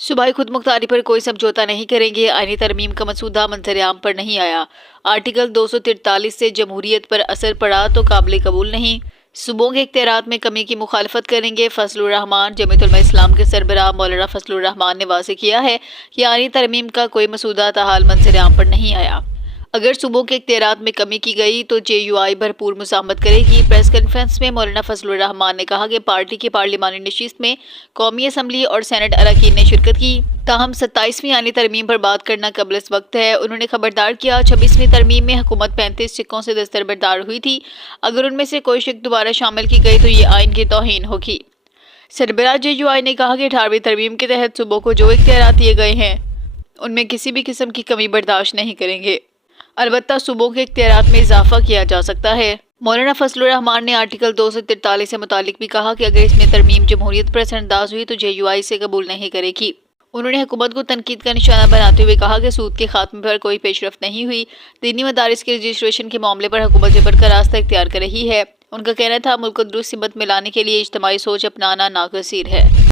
सूबाई खुद मुख्तारी पर कोई समझौता नहीं करेंगे। आईनी तरमीम का मसूदा मंजर-ए-आम पर नहीं आया। आर्टिकल 243 से जमहूरियत पर असर पड़ा तो काबिल कबूल नहीं। सूबों के इख्तियारात में कमी की मुखालफत करेंगे। फजलुर रहमान। जमीयत उलमा इस्लाम के सरबराह मौलाना फजलुर रहमान ने वाज़ेह किया है कि आईनी तरमीम का कोई मसूदा ताहाल मंजर-ए-आम पर नहीं आया। अगर सूबों के इख्तियारात में कमी की गई तो JUI भरपूर मुज़ाहमत करेगी। प्रेस कॉन्फ्रेंस में मौलाना फजलुर रहमान ने कहा कि पार्टी की पार्लिमानी नशिस्त में कौमी असम्बली और सेनेट अरकान ने शिरकत की, ताहम 27वीं आईनी तरमीम पर बात करना कबल इस वक्त है। उन्होंने खबरदार किया 26वीं तरमीम में हुकूमत 35 शिक्कों से दस्तरबरदार हुई थी। अगर उनमें से कोई शिक दोबारा शामिल की गई तो ये आइन की तौहीन होगी। सरबराह JUI ने कहा कि 18वीं तरमीम के तहत सूबों को जो इख्तियारात दिए गए हैं उनमें किसी भी किस्म की कमी बर्दाश्त नहीं करेंगे। अलबत्ता सूबों के इख्तियारात में इजाफा किया जा सकता है। मौलाना फजलुर रहमान ने आर्टिकल 243 से मुतालिक भी कहा कि अगर इसमें तरमीम जमहूरियत पर असरअंदाज हुई तो JUI इसे कबूल नहीं करेगी। उन्होंने हुकूमत को तनकीद का निशाना बनाते हुए कहा कि सूद के खात्मे पर कोई पेशरफ्त नहीं हुई। दीनी मदारिस के रजिस्ट्रेशन के मामले पर हुकूमत जबर का रास्ता इख्तियार कर रही है। उनका कहना था मुल्क को दुरुस्त सिमत में लाने के लिए इज्तिमाई सोच अपनाना नागज़ीर है।